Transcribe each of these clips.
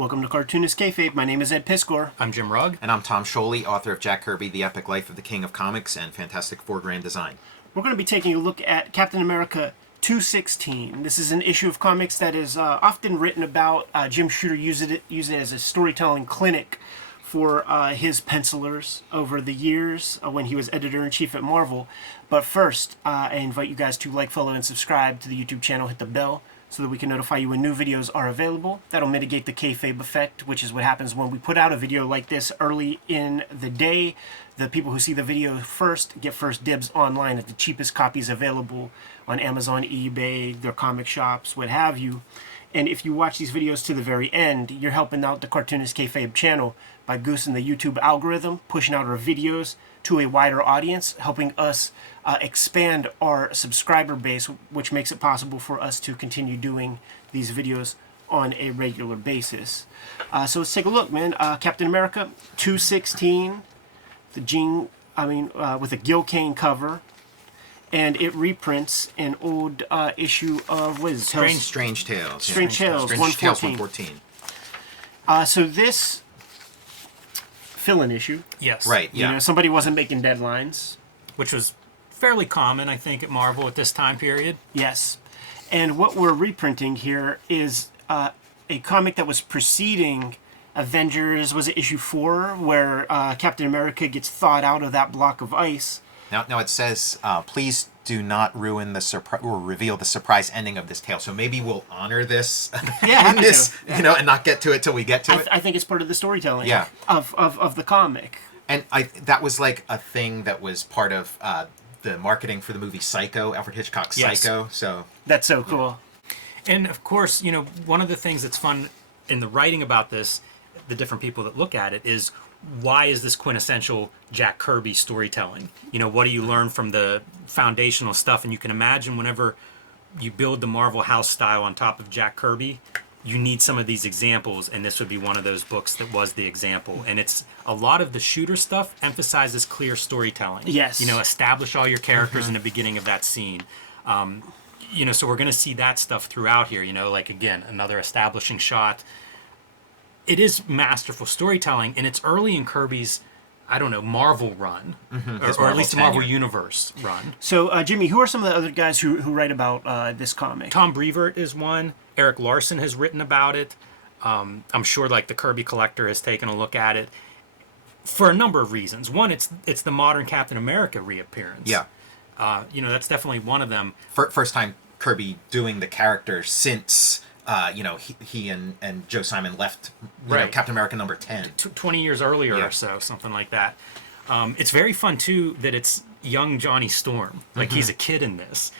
Welcome to Cartoonist Kayfabe. My name is Ed Piskor. I'm Jim Rugg. And I'm Tom Scholey, author of Jack Kirby, The Epic Life of the King of Comics, and Fantastic Four Grand Design. We're going to be taking a look at Captain America 216. This is an issue of comics that is often written about. Jim Shooter used it as a storytelling clinic for his pencilers over the years when he was editor-in-chief at Marvel. But first, I invite you guys to like, follow, and subscribe to the YouTube channel. Hit the bell so that we can notify you when new videos are available. That'll mitigate the kayfabe effect, which is what happens when we put out a video like this early in the day. The people who see the video first get first dibs online at the cheapest copies available on Amazon, eBay, their comic shops, what have you. And if you watch these videos to the very end, you're helping out the Cartoonist Kayfabe channel by goosing the YouTube algorithm, pushing out our videos to a wider audience, helping us expand our subscriber base, which makes it possible for us to continue doing these videos on a regular basis. So let's take a look, man. Captain America 216, with a Gil Kane cover, and it reprints an old issue of what is it? Strange Tales. Strange Tales 114. So this fill-in issue. Yes. Right, yeah. You know, somebody wasn't making deadlines. Which was fairly common, I think, at Marvel at this time period. Yes. And what we're reprinting here is a comic that was preceding Avengers, was it issue 4, where Captain America gets thawed out of that block of ice. Now it says, please do not ruin the surprise or reveal the surprise ending of this tale. So maybe we'll honor this, Yeah, and not get to it till we get to it. I think it's part of the storytelling Yeah. of the comic. And that was like a thing that was part of the marketing for the movie Psycho, Alfred Hitchcock's Yes. Psycho. So That's so cool. And of course, you know, one of the things that's fun in the writing about this, the different people that look at it, is why is this quintessential Jack Kirby storytelling? You know, what do you learn from the foundational stuff? And you can imagine whenever you build the Marvel house style on top of Jack Kirby, you need some of these examples, and this would be one of those books that was the example. And it's a lot of the Shooter stuff emphasizes clear storytelling. Yes. You know, establish all your characters in the beginning of that scene. You know, so we're going to see that stuff throughout here, you know, like, again, another establishing shot. It is masterful storytelling, and it's early in Kirby's, I don't know, Marvel run, or at least the Marvel Universe run. So, Jimmy, who are some of the other guys who write about this comic? Tom Brevoort is one. Eric Larson has written about it. I'm sure, like, the Kirby Collector has taken a look at it for a number of reasons. One, it's the modern Captain America reappearance. yeah, You know, that's definitely one of them. first time Kirby doing the character since he and Joe Simon left Right. Captain America number 10. 20 years earlier Yeah. or so, something like that. It's very fun, too, that it's young Johnny Storm. Like, he's a kid in this.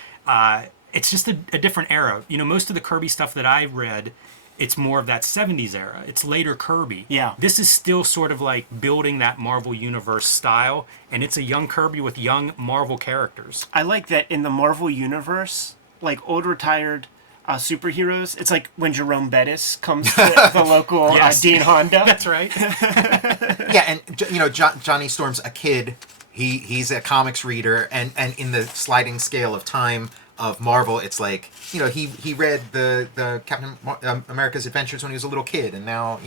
It's just a different era. You know, most of the Kirby stuff that I read, it's more of that 70s era. It's later Kirby. Yeah. This is still sort of like building that Marvel Universe style, and it's a young Kirby with young Marvel characters. I like that in the Marvel Universe, like old retired superheroes, it's like when Jerome Bettis comes to the local Yes. Dean Honda. That's right. Yeah, and Johnny Storm's a kid. He's a comics reader, and in the sliding scale of time of Marvel, it's like, he read the Captain America's adventures when he was a little kid, and now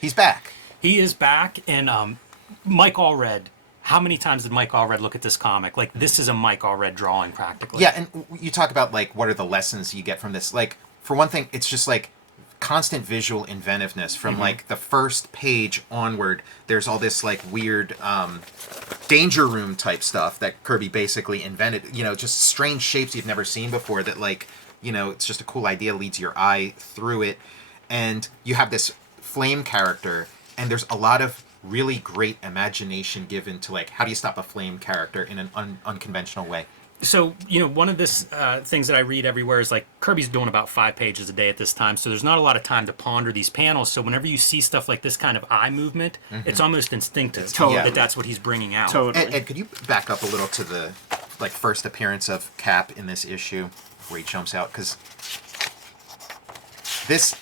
he's back. He is back, and Mike Allred. How many times did Mike Allred look at this comic? Like, this is a Mike Allred drawing, practically. Yeah, and you talk about, like, what are the lessons you get from this? Like, for one thing, it's just, like, constant visual inventiveness from, like, the first page onward. There's all this, like, weird danger room type stuff that Kirby basically invented. Just strange shapes you've never seen before that, like, it's just a cool idea, leads your eye through it. And you have this flame character, and there's a lot of really great imagination given to, like, how do you stop a flame character in an unconventional way. So, one of this things that I read everywhere is, like, Kirby's doing about 5 pages a day at this time, so there's not a lot of time to ponder these panels. So whenever you see stuff like this kind of eye movement, it's almost instinctive that that's what he's bringing out. Totally. Ed, could you back up a little to the, like, first appearance of Cap in this issue where he jumps out? Because this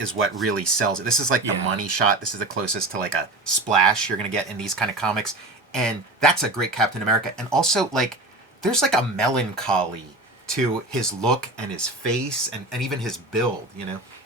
is what really sells it. This is like the money shot. This is the closest to, like, a splash you're going to get in these kind of comics. And that's a great Captain America. And also, like, there's, like, a melancholy to his look and his face and even his build,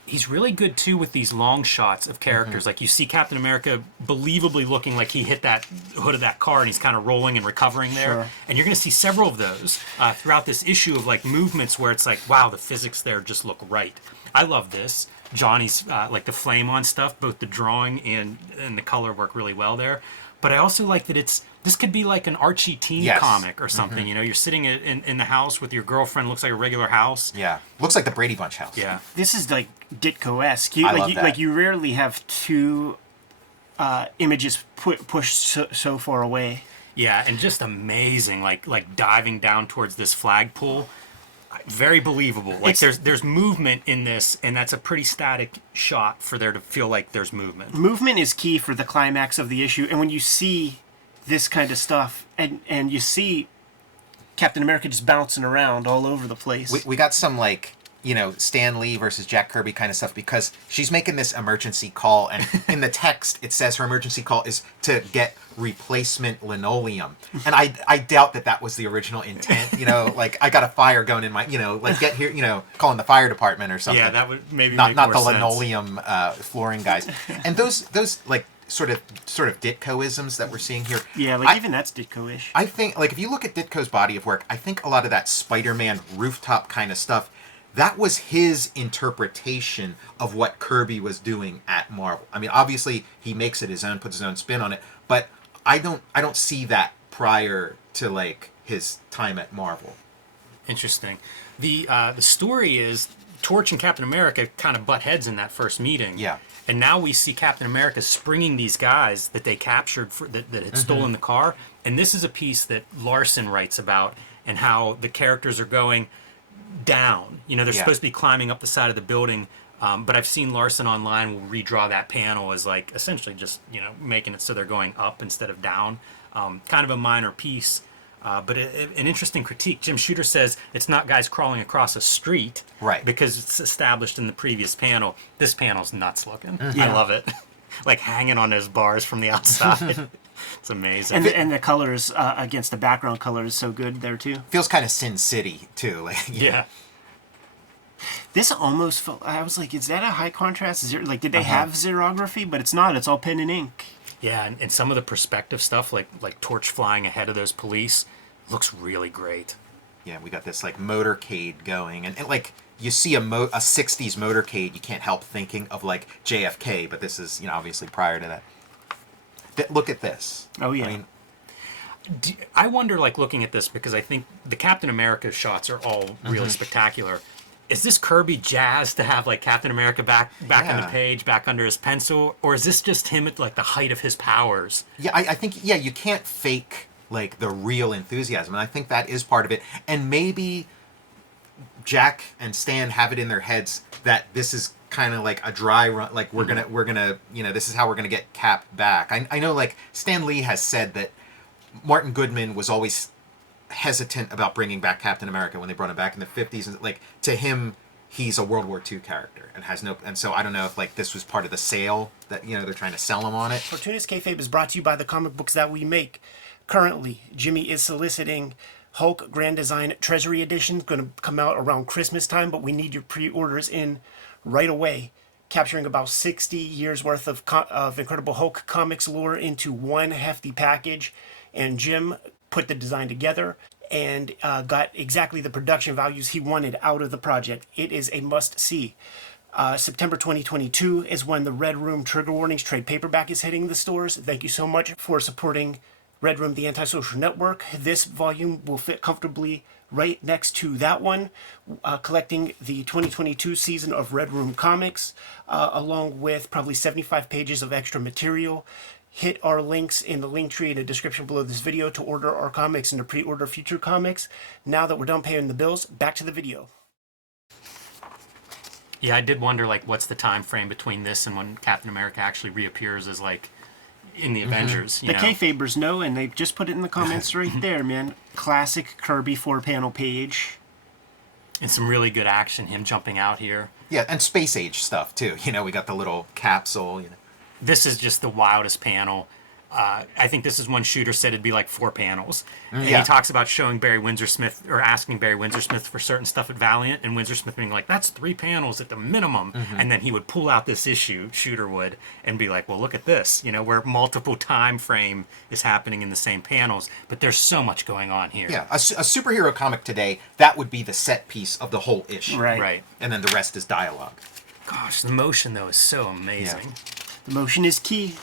He's really good too with these long shots of characters. Like you see Captain America believably looking like he hit that hood of that car and he's kind of rolling and recovering there. Sure. And you're going to see several of those throughout this issue of like movements where it's like, wow, the physics there just look right. I love this. Johnny's like the flame on stuff, both the drawing and the color work really well there. But I also like that this could be like an Archie teen comic or something. You know, you're sitting in the house with your girlfriend, looks like a regular house. Yeah, looks like the Brady Bunch house. Yeah. This is like Ditko-esque. I love that. Like you rarely have two images pushed so far away. Yeah, and just amazing, like diving down towards this flagpole. Very believable. Like there's movement in this, and that's a pretty static shot for there to feel like there's movement. Movement is key for the climax of the issue, and when you see this kind of stuff, and you see Captain America just bouncing around all over the place. We got some like, you know, Stan Lee versus Jack Kirby kind of stuff because she's making this emergency call, and in the text it says her emergency call is to get replacement linoleum, and I doubt that was the original intent. You know, like I got a fire going in my, you know, like get here, you know, calling the fire department or something. Yeah, that would maybe not make not more the sense. linoleum flooring guys, and those like sort of Ditko-isms that we're seeing here. Yeah, like even that's Ditko-ish. I think, like, if you look at Ditko's body of work, I think a lot of that Spider-Man rooftop kind of stuff, that was his interpretation of what Kirby was doing at Marvel. I mean, obviously, he makes it his own, puts his own spin on it, but I don't see that prior to, like, his time at Marvel. Interesting. The story is Torch and Captain America kind of butt heads in that first meeting. Yeah. And now we see Captain America springing these guys that they captured that had stolen the car. And this is a piece that Larson writes about and how the characters are going down. You know, they're supposed to be climbing up the side of the building. But I've seen Larson online will redraw that panel as like essentially just, you know, making it so they're going up instead of down. Kind of a minor piece. But an interesting critique. Jim Shooter says it's not guys crawling across a street, right? Because it's established in the previous panel. This panel's nuts looking. Yeah. I love it. Like hanging on those bars from the outside. It's amazing. And the colors against the background color is so good there too. Feels kind of Sin City too. Like, yeah. This almost felt. I was like, is that a high contrast? Like, did they have xerography? But it's not. It's all pen and ink. Yeah, and some of the perspective stuff, like Torch flying ahead of those police, looks really great. Yeah, we got this like motorcade going, and like you see a 60s motorcade, you can't help thinking of like JFK, but this is, you know, obviously prior to that. Look at this. Oh yeah. I mean, I wonder, like looking at this, because I think the Captain America shots are all really spectacular. Is this Kirby jazzed to have like Captain America back on the page, back under his pencil, or is this just him at like the height of his powers? Yeah, I think you can't fake like the real enthusiasm, and I think that is part of it. And maybe Jack and Stan have it in their heads that this is kind of like a dry run, like we're gonna you know, this is how we're gonna get Cap back. I know like Stan Lee has said that Martin Goodman was always hesitant about bringing back Captain America when they brought him back in the 50s, and like to him he's a World War II character and has no, and so I don't know if like this was part of the sale that, you know, they're trying to sell him on it. Cartoonist Kayfabe is brought to you by the comic books that we make. Currently, Jimmy is soliciting Hulk Grand Design Treasury Edition, going to come out around Christmas time, but we need your pre-orders in right away, capturing about 60 years worth of Incredible Hulk comics lore into one hefty package. And Jim put the design together and got exactly the production values he wanted out of the project. It is a must-see. September 2022 is when the Red Room Trigger Warnings trade paperback is hitting the stores. Thank you so much for supporting Red Room, the Antisocial Network. This volume will fit comfortably right next to that one, collecting the 2022 season of Red Room Comics, along with probably 75 pages of extra material. Hit our links in the link tree in the description below this video to order our comics and to pre-order future comics. Now that we're done paying the bills, back to the video. Yeah, I did wonder, like, what's the time frame between this and when Captain America actually reappears as, like, in the Avengers, you The know? Kayfabers know, and they just put it in the comments right there, man. Classic Kirby 4-panel page. And some really good action, him jumping out here. Yeah, and space age stuff too. You know, we got the little capsule, you know. This is just the wildest panel. I think this is one Shooter said it'd be like 4 panels. And Yeah. he talks about showing Barry Windsor Smith or asking Barry Windsor Smith for certain stuff at Valiant, and Windsor Smith being like, "That's 3 panels at the minimum." And then he would pull out this issue, Shooter would, and be like, "Well, look at this," where multiple time frame is happening in the same panels, but there's so much going on here. Yeah, a superhero comic today, that would be the set piece of the whole issue. Right. And then the rest is dialogue. Gosh, the motion though is so amazing. The motion is key.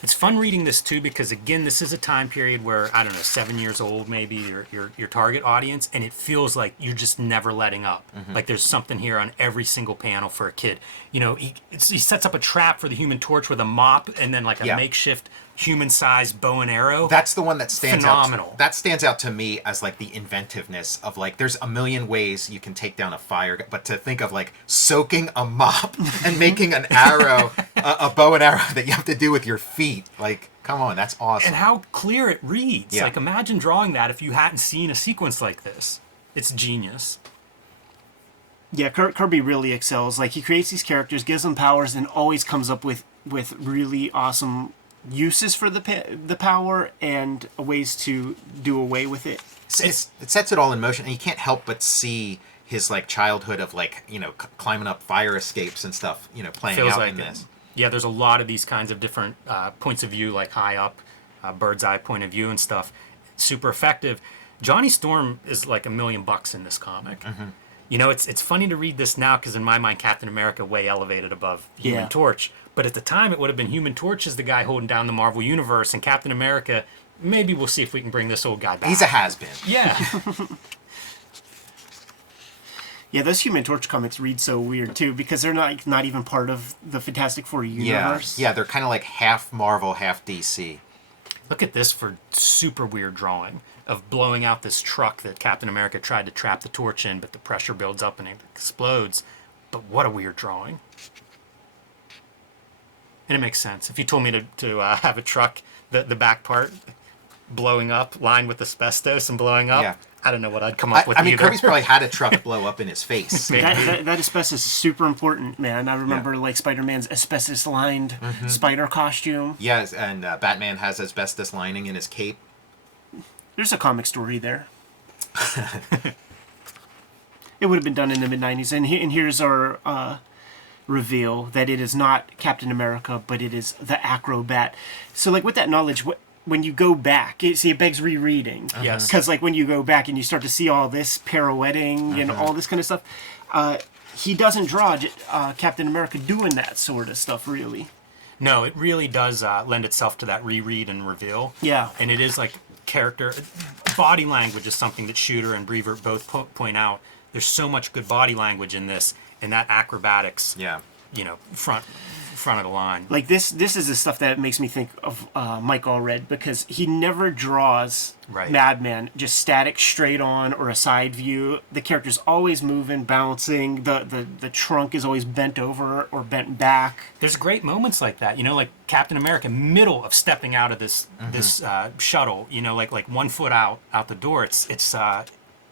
It's fun reading this too because again, this is a time period where I don't know, 7 years old maybe your target audience, and it feels like you're just never letting up. Like there's something here on every single panel for a kid. He sets up a trap for the Human Torch with a mop and then like a makeshift human-sized bow and arrow. That's the one that stands Phenomenal. out. That stands out to me as like the inventiveness of like there's a million ways you can take down a fire, but to think of like soaking a mop and making an arrow, a bow and arrow that you have to do with your feet. Like, come on, that's awesome. And how clear it reads. Yeah. Like imagine drawing that if you hadn't seen a sequence like this. It's genius. Yeah, Kirby really excels. Like he creates these characters, gives them powers, and always comes up with really awesome uses for the power and ways to do away with it. It sets it all in motion, and you can't help but see his like childhood of like climbing up fire escapes and stuff. Playing Feels out like in it. this. Yeah, there's a lot of these kinds of different points of view, like high up, bird's eye point of view and stuff. Super effective. Johnny Storm is like $1 million in this comic. It's funny to read this now because in my mind, Captain America way elevated above Human Torch. But at the time, it would have been Human Torch as the guy holding down the Marvel Universe, and Captain America, maybe we'll see if we can bring this old guy back. He's a has-been. Yeah. Yeah, those Human Torch comics read so weird too because they're not even part of the Fantastic Four universe. Yeah, they're kind of like half Marvel, half DC. Look at this for super weird drawing of blowing out this truck that Captain America tried to trap the torch in, but the pressure builds up and it explodes. But what a weird drawing. And it makes sense. If you told me to have a truck, the back part blowing up, lined with asbestos and blowing up, I don't know what I'd come up with I mean, either. Kirby's probably had a truck blow up in his face. That asbestos is super important, man. I remember like Spider-Man's asbestos-lined spider costume. Yes, and Batman has asbestos lining in his cape. There's a comic story there. It would have been done in the mid-90s. And here's our reveal that it is not Captain America, but it is the Acrobat. So, like, with that knowledge, when you go back, it begs rereading. Yes. Because, like, when you go back and you start to see all this pirouetting and all this kind of stuff, he doesn't draw Captain America doing that sort of stuff, really. No, it really does lend itself to that reread and reveal. Yeah. And it is like character... Body language is something that Shooter and Brever both point out. There's so much good body language in this, and that acrobatics, front of the line. Like this is the stuff that makes me think of Mike Allred because he never draws Madman just static, straight on, or a side view. The character's always moving, bouncing. The trunk is always bent over or bent back. There's great moments like that, like Captain America, middle of stepping out of this shuttle, like 1 foot out the door. It's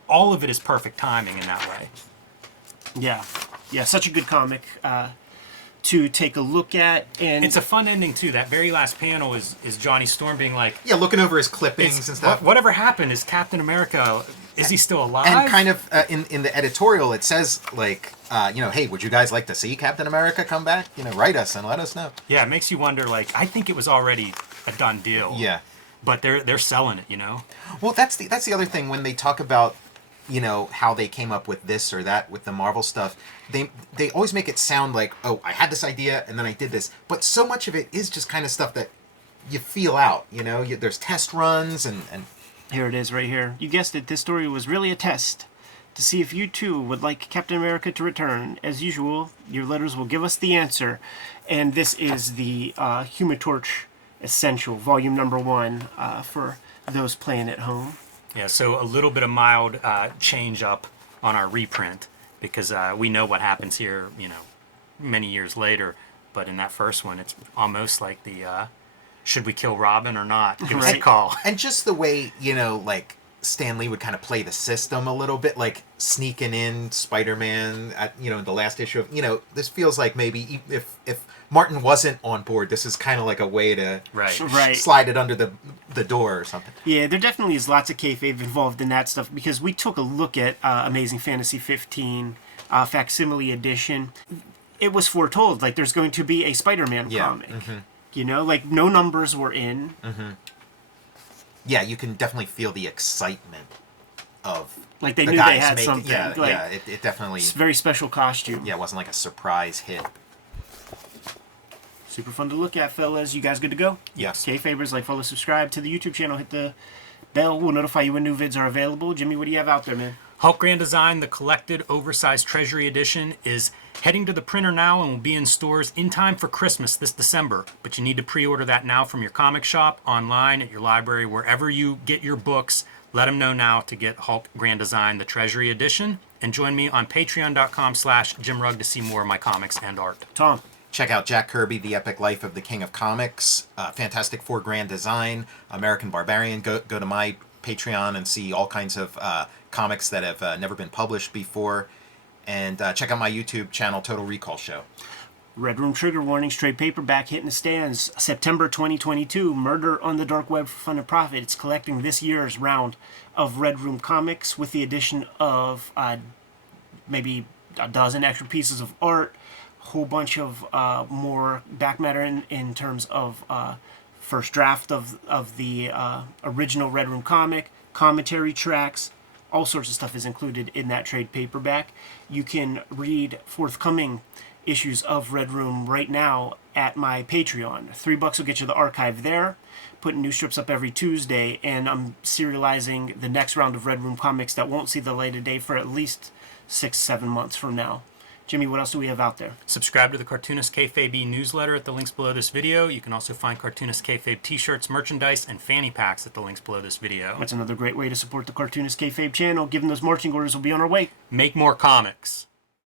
all of it is perfect timing in that way. Yeah, such a good comic to take a look at, and it's a fun ending too. That very last panel is Johnny Storm being like, looking over his clippings and stuff. Whatever happened is Captain America. Is he still alive? And kind of in the editorial, it says like, hey, would you guys like to see Captain America come back? Write us and let us know. Yeah, it makes you wonder. Like, I think it was already a done deal. Yeah, but they're selling it. Well, that's the other thing when they talk about how they came up with this or that with the Marvel stuff. They always make it sound like, oh, I had this idea and then I did this. But so much of it is just kind of stuff that you feel out, there's test runs and... Here it is right here. You guessed it, this story was really a test to see if you too would like Captain America to return. As usual, your letters will give us the answer. And this is the Human Torch Essential, volume number 1 for those playing at home. Yeah, so a little bit of mild change up on our reprint because we know what happens here, many years later. But in that first one, it's almost like the should we kill Robin or not? Give us a call. And just the way, like Stan Lee would kind of play the system a little bit, like sneaking in Spider-Man at, in the last issue of, this feels like maybe if Martin wasn't on board, this is kind of like a way to Right. slide it under the door or something. Yeah, there definitely is lots of kayfabe involved in that stuff, because we took a look at Amazing Fantasy 15 facsimile edition. It was foretold, like, there's going to be a Spider-Man comic. Like, no numbers were in. Yeah, you can definitely feel the excitement of Like, they the knew guys they had making, something. Yeah, Like, yeah, it definitely. it's a very special costume. Yeah, it wasn't like a surprise hit. Super fun to look at, fellas. You guys good to go? Yes. Kayfabers, like, follow, subscribe to the YouTube channel. Hit the bell. We'll notify you when new vids are available. Jimmy, what do you have out there, man? Hulk Grand Design, the collected oversized Treasury Edition, is heading to the printer now and will be in stores in time for Christmas this December. But you need to pre-order that now from your comic shop, online, at your library, wherever you get your books. Let them know now to get Hulk Grand Design, the Treasury Edition. And join me on patreon.com/JimRugg to see more of my comics and art. Tom. Check out Jack Kirby, The Epic Life of the King of Comics, Fantastic Four Grand Design, American Barbarian. Go to my Patreon and see all kinds of comics that have never been published before. And check out my YouTube channel, Total Recall Show. Red Room Trigger Warnings, trade paperback hitting the stands. September 2022, Murder on the Dark Web for Fun and Profit. It's collecting this year's round of Red Room comics with the addition of maybe a dozen extra pieces of art, a whole bunch of more back matter in terms of first draft of the original Red Room comic, commentary tracks. All sorts of stuff is included in that trade paperback. You can read forthcoming issues of Red Room right now at my Patreon. $3 will get you the archive there. Putting new strips up every Tuesday, and I'm serializing the next round of Red Room comics that won't see the light of day for at least 6-7 months from now. Jimmy, what else do we have out there? Subscribe to the Cartoonist Kayfabe newsletter at the links below this video. You can also find Cartoonist Kayfabe t-shirts, merchandise, and fanny packs at the links below this video. That's another great way to support the Cartoonist Kayfabe channel. Given those marching orders, will be on our way. Make more comics.